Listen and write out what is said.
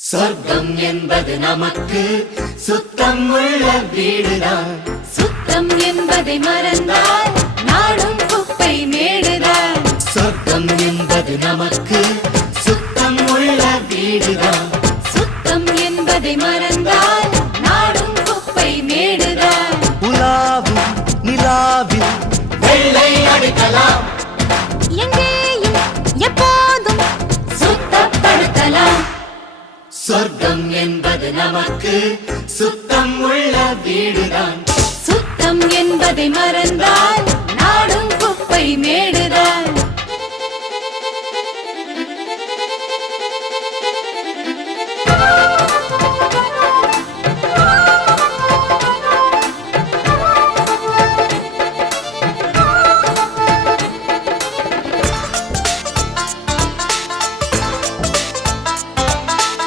சொர்க்கம் என்பது நமக்கு சுத்தம் உள்ள வீடுதான். சுத்தம் என்பதை மறந்தால் நாடும் குப்பை மேடுதான். சொர்க்கம் என்பது நமக்கு சுத்தம் உள்ள வீடுதான். சுத்தம் என்பதை மறந்தால் நாடும் குப்பை மேடுதான். உலாவும் நிலாவில் வெள்ளை அடிக்கலாம், எங்கேயும் எப்போதும் சுத்தப்படுத்தலாம். சொர்க்கம் என்பது நமக்கு சுத்தம் உள்ள வீடுதான். சுத்தம் என்பதை மறந்தால் நாடும் குப்பை மேடுதான்.